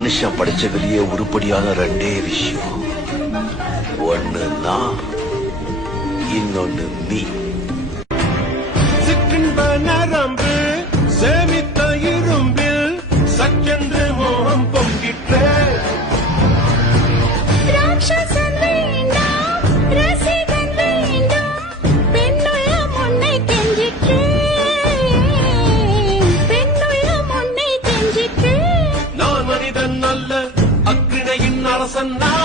மனுஷன் படிச்சதுலயே உருப்படியான ரெண்டே விஷயம், ஒண்ணு நான், இன்னொன்னு நீ. சிற்றின்ப நரம்பு சேமித்த இரும்பில் சக்கென்று மோகம் பொங்கிற்று. ராட்சசன் வேண்டாம், ரசிகன் வேண்டும், பெண்ணுள்ளம் உன்னை கெஞ்சிற்று, பெண்ணுள்ளம் உன்னை கெஞ்சிற்று. நான் மனிதன் அல்ல, அக்கிணையின் அரசன் நான்.